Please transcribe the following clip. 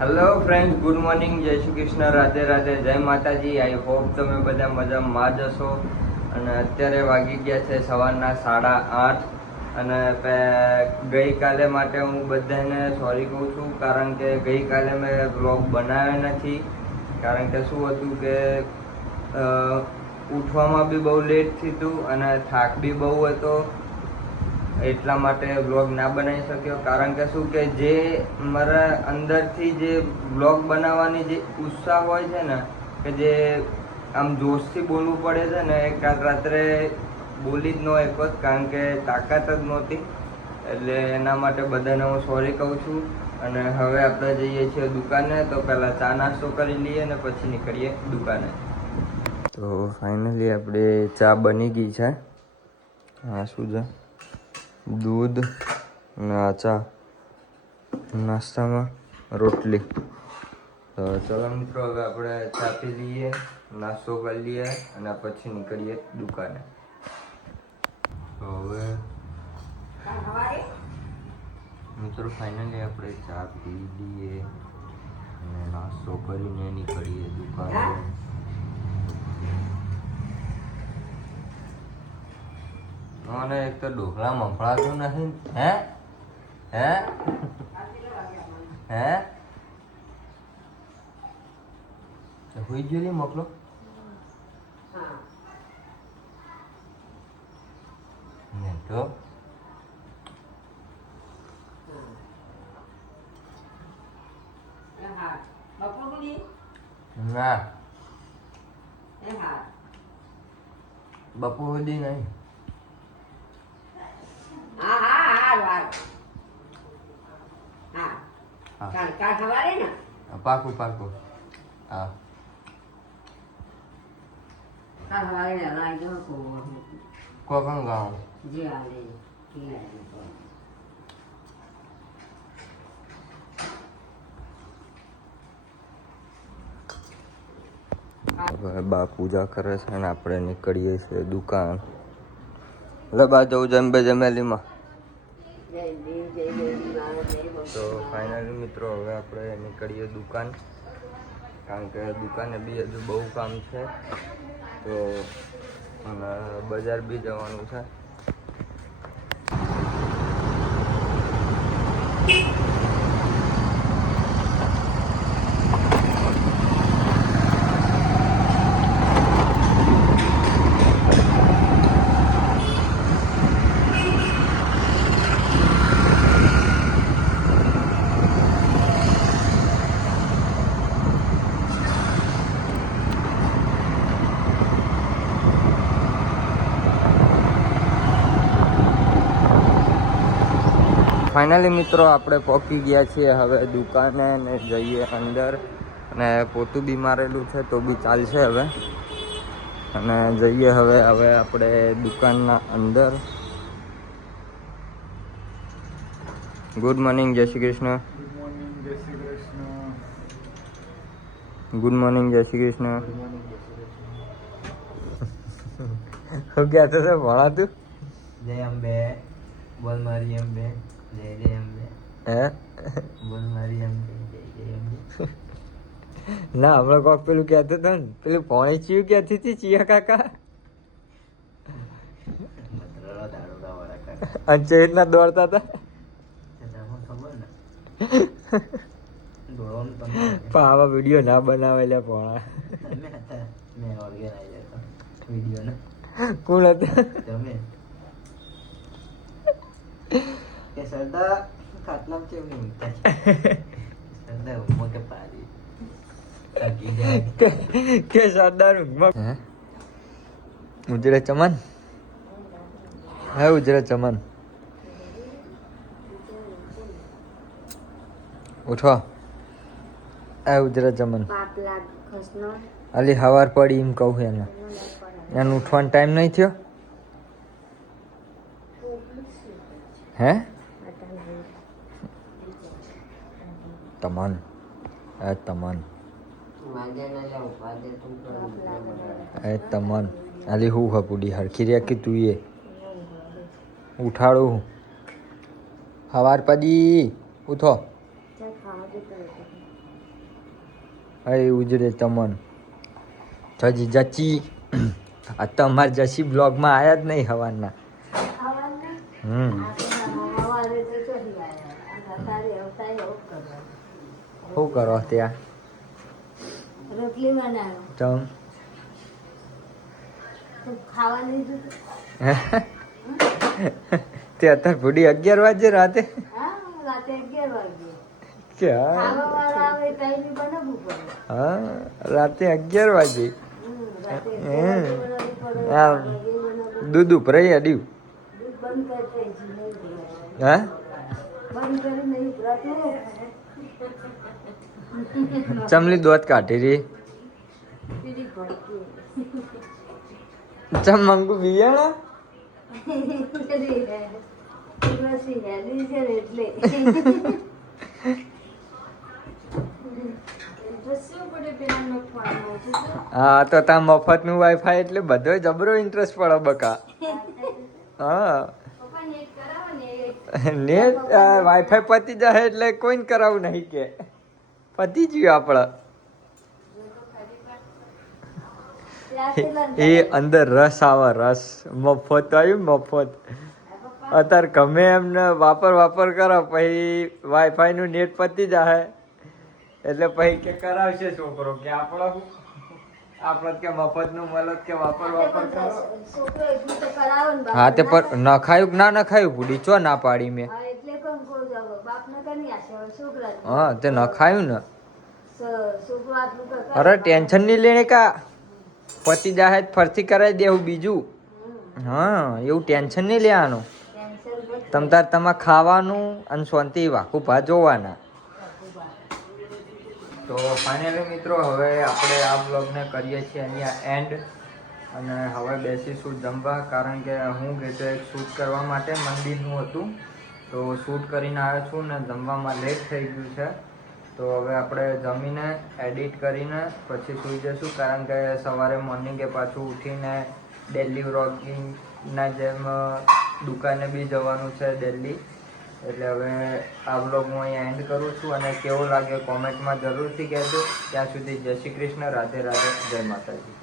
Hello friends, good morning, જય શ્રી કૃષ્ણ, રાધે રાધે, જય માતાજી. આઈ હોપ તમે બધા મજામાં જ હશો. અને અત્યારે વાગી ગયા છે સવારના 8:30. અને ગઈકાલે માટે હું બધાને સોરી કહું છું, કારણ કે ગઈકાલે મેં વ્લોગ બનાવ્યો નથી. કારણ કે શું હતું કે ઉઠવામાં બી બહુ લેટ થયું અને થાક બી બહુ હતો, એટલા માટે વ્લોગ ના બનાવી શક્યો. કારણ કે શું કે જે મારા અંદરથી જે વ્લોગ બનાવવાની જે ઉત્સાહ હોય છે ને, કે જે આમ જોશથી બોલવું પડે છે ને, એ કાલ રાત્રે બોલી જ ન એક જ, કારણ કે તાકાત જ નહોતી. એટલે એના માટે બધાને હું સોરી કહું છું. અને હવે આપણે જઈએ છીએ દુકાને, તો પહેલાં ચા નાસ્તો કરી લઈએ ને પછી નીકળીએ દુકાને. તો ફાઇનલી આપણે ચા બની ગઈ છે. હા, શું છે? દૂધ અને આ ચા, નાસ્તામાં રોટલી. તો ચલો મિત્રો, હવે આપણે ચા પી લઈએ, નાસ્તો કરી લઈએ અને પછી નીકળીએ દુકાને. તો હવે મિત્રો ફાઇનલી આપણે ચા પી લઈએ અને નાસ્તો કરીને નીકળીએ દુકાને. મને એક તો ઢોકળા મફળાતું નથી. હે હે હે હુઈ ગયેલી મોકલો. તો ના, બપોર સુધી નહીં. પાકું પાકું. હા, કોકણ ગાઉં હવે બા પૂજા કરે છે અને આપણે નીકળીએ છીએ દુકાન. એટલે બા જવું જમે જમેલીમાં. તો ફાઇનલી મિત્રો, હવે આપણે નીકળીએ દુકાન, કારણ કે દુકાને બી હજુ બહુ કામ છે. તો અને બજાર બી જવાનું છે. ફાઇનલી મિત્રો, આપણે પહોંચી ગયા છીએ હવે દુકાને ને જઈએ અંદર. અને પોતું બી મારેલું છે તો બી ચાલશે હવે. અને જઈએ હવે આપણે દુકાનના અંદર. ગુડ મોર્નિંગ, જય શ્રી કૃષ્ણ. ગુડ મોર્નિંગ, જય શ્રી કૃષ્ણ. શું કહેતો હતો ભણાતું? જય અંબે, બોલ મારી અંબે, જય જય અંબે. હે બોલ મારી અંબે, જય જય અંબે. ના, હમણાં કોક પેલું કહેતો હતો ને, પેલું પોણી ચિયું કહેતી હતી ચિયા કાકા. અને જે રીતના દોડતા હતા, પણ આવા વિડીયો ના બનાવેલા પોણા. કોણ હતા? તમે કે સરદાર ખાટલામાં છે એવું નહીં. સરદાર ઊંઘમાં કે પાડી કે સરદાર ઊંઘમાં. હે ઉજળે ચમન, હે ઉજળે ચમન. ઉઠો, એ ઉજળે ચમન. અલી હવાર પડી એમ કહું એને. એનું ઉઠવાનો ટાઈમ નહીં થયો. હે તમન, એ તમન, એ તમન. અલી હું હપુડી હરખી રહ્યા કે તું એ ઉઠાડું. હવાર પડી ઉઠો. હવે ઉજરે તમન જજી જચી આ તો અમારે જસી બ્લોગમાં આયા જ નહીં હવારના. શું કરો ત્યાં? રોટલી બનાવો ચમ ખાવાની તે અત્યારે ભૂડી 11 વાગે રાતે રાતે 11 વાગે ક્યાં? ખાવાવાળા આવે ટાઈમે બનાવવું પડે. હા રાતે 11 વાગે રાતે 11 વાગે બનાવવું પડે. હા. દૂધ ઉભરાઈ અડ્યું. દૂધ બંધ કરી દે છે, નહીં ઉભરાય. હા બંધ કરી નહીં ઉભરાતું. ચમલી દોત કાઢી રહી પીડી ભડકી. ચમ મંગુ બિયાણા ઉર્વશી હેલી છે ને એટલે. હા તો તા મફત નું વાઈફાઈ એટલે બધો જબરો ઇન્ટરેસ્ટ પડે બકા. હા નેટ વાઈફાઈ પતી જાય એટલે કોઈને કરાવું નહીં કે પતી ગયું આપણે. એ અંદર રસ આવે રસ મફત આવ્યું મફત. અત્યારે ગમે એમને વાપર કરો પછી વાઈફાઈ નું નેટ પતી જાય એટલે પછી કે કરાવશે છોકરો કે આપણે કે મફત નું મળે કે વાપર કરો. હા તે પર નખાયું ના નખાયું પૂડી ચો ના પાડી મેં. હા તે નખાયું ને. અરે ટેન્શન નહીં લેને કા પતિ જાહે ફરતી કરાવી દેવું બીજું. હા એવું ટેન્શન નહીં લેવાનું. તમારે ખાવાનું અને શાંતિ વાકું ભા જોવાના. તો ફાઇનલી મિત્રો હવે આપણે આ બ્લોગને કરીએ છીએ અહીંયા એન્ડ. અને હવે બેસીશું જમવા કારણ કે હું ગયો એક શૂટ કરવા માટે મંદિરનું હતું તો શૂટ કરીને આવ્યો છું ને જમવામાં લેટ થઈ ગયું છે. તો હવે આપણે જમીને એડિટ કરીને પછી સૂઈ જઈશું કારણ કે સવારે મોર્નિંગે પાછું ઉઠીને ડેલી વ્લોગિંગના જેમ દુકાને બી જવાનું છે ડેલી. એટલે હવે આ બ્લોગ હું અહીંયા એન્ડ કરું છું અને કેવો લાગે કોમેન્ટમાં જરૂરથી કહેજો. ત્યાં સુધી જય શ્રી કૃષ્ણ, રાધે રાધે, જય માતાજી.